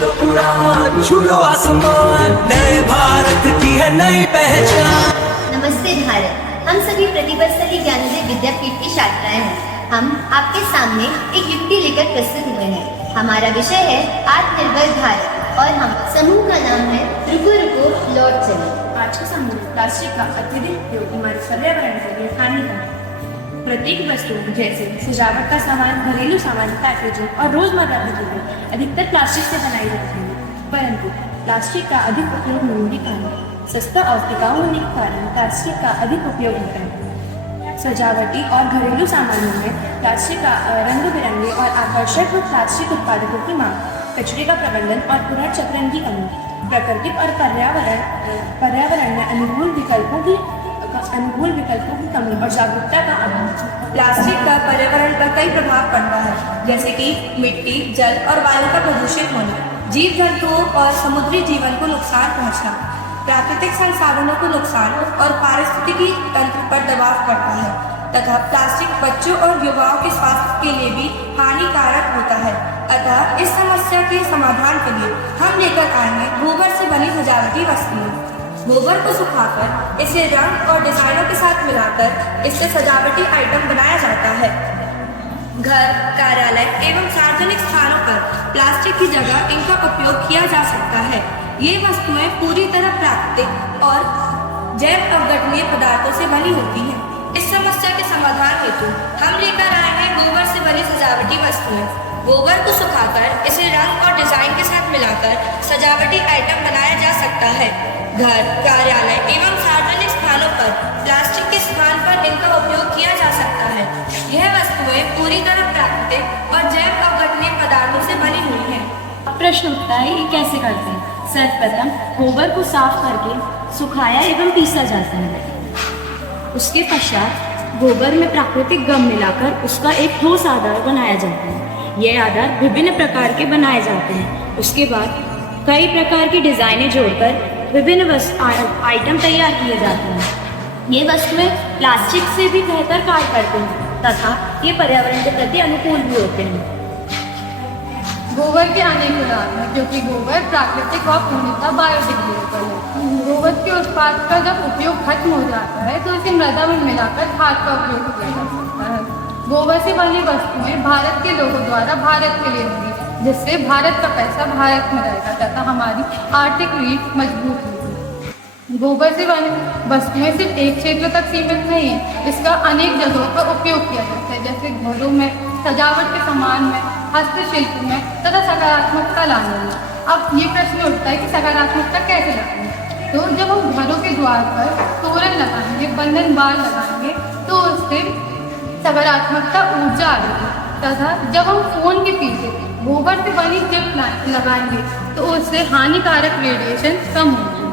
लो उड़ान, छू लो आसमान, नए भारत की है नई पहचान। नमस्ते भारत, हम सभी प्रतिभाशाली ज्ञानोदय विद्यापीठ की छात्राएं हैं। हम आपके सामने एक युक्ति लेकर प्रस्तुत हुए हैं। हमारा विषय है आत्मनिर्भर भारत और हम समूह का नाम है रुको रुको लौट चले। आज का समूह प्लास्टिक का अत्यधिक उपयोग हमारे पर्यावरण के लिए हानिकारक है। प्रत्येक वस्तु जैसे सजावट का सामान, घरेलू सामान, पैकेजिंग और रोजमर्रा की चीजें अधिकतर प्लास्टिक से बनाई जाती है। परंतु प्लास्टिक का अधिक उपयोग होने के कारण, सस्ता और टिकाऊ होने के कारण प्लास्टिक का अधिक उपयोग होता है। सजावटी और घरेलू सामानों में प्लास्टिक का रंग बिरंगे और आकर्षक प्लास्टिक उत्पादकों की मांग, कचरे का प्रबंधन और पुनर्चक्रण की कमी, प्रकृति और पर्यावरण में अनुकूल विकल्पों की कमी और जागरूकता का अभाव। प्लास्टिक का पर्यावरण पर कई प्रभाव पड़ता है, जैसे कि मिट्टी, जल और वायु का प्रदूषित होना, जीव जंतुओं और समुद्री जीवन को नुकसान पहुंचना, प्राकृतिक संसाधनों को नुकसान और पारिस्थितिकी तंत्र पर दबाव पड़ता है तथा प्लास्टिक बच्चों और युवाओं के स्वास्थ्य के लिए भी हानिकारक होता है। अतः इस समस्या के समाधान के लिए हम लेकर आए हैं गोबर से बनी सजावटी वस्तुएं। गोबर को सुखाकर इसे रंग और डिजाइनों के साथ मिलाकर इससे सजावटी आइटम बनाया जाता है। घर, कार्यालय एवं सार्वजनिक स्थानों पर प्लास्टिक की जगह इनका उपयोग किया जा सकता है। ये वस्तुएं पूरी तरह प्राकृतिक और जैव अवघटनीय पदार्थों से बनी होती हैं। इस समस्या के समाधान हेतु हम लेकर आए हैं गोबर से बनी सजावटी वस्तुएं। गोबर को सुखाकर इसे रंग और डिजाइन के साथ मिलाकर सजावटी आइटम बनाया जा सकता है। घर, कार्यालय एवं सार्वजनिक स्थानों पर प्लास्टिक के स्थान पर इनका उपयोग किया जा सकता है। यह वस्तुएं पूरी तरह प्राकृतिक और जैव अवघटनीय पदार्थों से बनी हुई हैं। अब प्रश्न उठता है, ये कैसे करते हैं? सर्वप्रथम गोबर को साफ करके सुखाया एवं पीसा जाता है। उसके पश्चात गोबर में प्राकृतिक गम मिलाकर उसका एक ठोस आधार बनाया जाता है। यह आधार विभिन्न प्रकार के बनाए जाते हैं। उसके बाद कई प्रकार की डिजाइनें जोड़कर विभिन्न आइटम तैयार किए जाते हैं। ये वस्तुएं प्लास्टिक से भी बेहतर कार्य करते हैं तथा ये पर्यावरण के प्रति अनुकूल भी होते हैं। गोबर के अनेक उदाहरण हैं, क्योंकि गोबर प्राकृतिक और पूर्णतः बायोडिग्रेडेबल है। गोबर के उत्पाद का जब उपयोग खत्म हो जाता है तो इसे मृदा में मिलाकर खाद का उपयोग किया जा सकता है। गोबर से बनी वस्तुएं भारत के लोगों द्वारा भारत के लिए होंगी, जिससे भारत का पैसा भारत में रहेगा तथा हमारी आर्थिक रीढ़ मजबूत होगी। गोबर से बनी वस्तुएं सिर्फ एक क्षेत्र तक सीमित नहीं है, इसका अनेक जगहों पर उपयोग किया जाता है, जैसे घरों में, सजावट के सामान में, हस्तशिल्प में तथा सकारात्मकता लाने में। अब ये प्रश्न उठता है कि सकारात्मकता कैसे लाएंगे? तो जब हम घरों के द्वार पर तोरण लगाएंगे, बंधन बार लगाएंगे तो उससे सकारात्मकता ऊर्जा आएगी तथा जब हम फोन के पीछे गोबर से बनी चिप लगाएंगे तो उससे हानिकारक रेडिएशन कम होगी।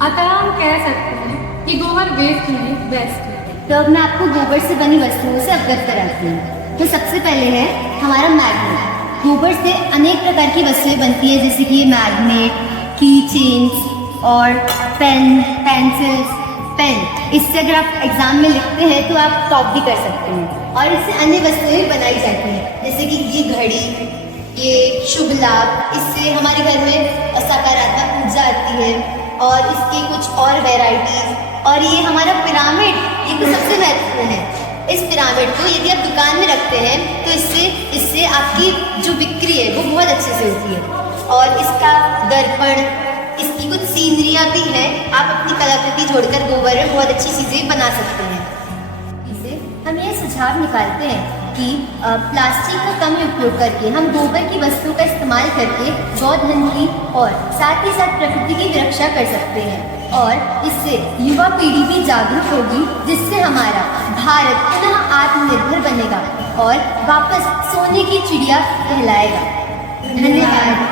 अतः हम कह सकते हैं कि गोबर वेस्ट नहीं, बेस्ट है। तो अब मैं आपको गोबर से बनी वस्तुओं से अवगत कराती हूँ। तो सबसे पहले है हमारा मैग्नेट। गोबर से अनेक प्रकार की वस्तुएं बनती है, जैसे कि मैग्नेट, की चेन्स और पेन, पेंसिल्स, पेन। इससे अगर आप एग्जाम में लिखते हैं तो आप टॉप भी कर सकते हैं। और इससे अन्य वस्तुएं बनाई जाती हैं, जैसे कि ये घड़ी, ये शुभ लाभ। इससे हमारे घर में सकारात्मक ऊर्जा आती है। और इसके कुछ और वेराइटीज। और ये हमारा पिरामिड, ये तो सबसे महत्वपूर्ण है। इस पिरामिड को यदि आप दुकान में रखते हैं तो इससे आपकी जो बिक्री है वो बहुत अच्छे से होती है। और इसका दर्पण, इसकी कुछ सीनरियाँ भी हैं। आप अपनी कलाकृति जोड़कर गोबर में बहुत अच्छी चीज़ें बना सकते हैं। इससे हम यह सुझाव निकालते हैं कि प्लास्टिक का कम उपयोग करके हम गोबर की वस्तुओं का इस्तेमाल करके पौधन की और साथ ही साथ प्रकृति की रक्षा कर सकते हैं। और इससे युवा पीढ़ी भी जागरूक होगी, जिससे हमारा भारत पुनः आत्मनिर्भर बनेगा और वापस सोने की चिड़िया कहलाएगा। धन्यवाद।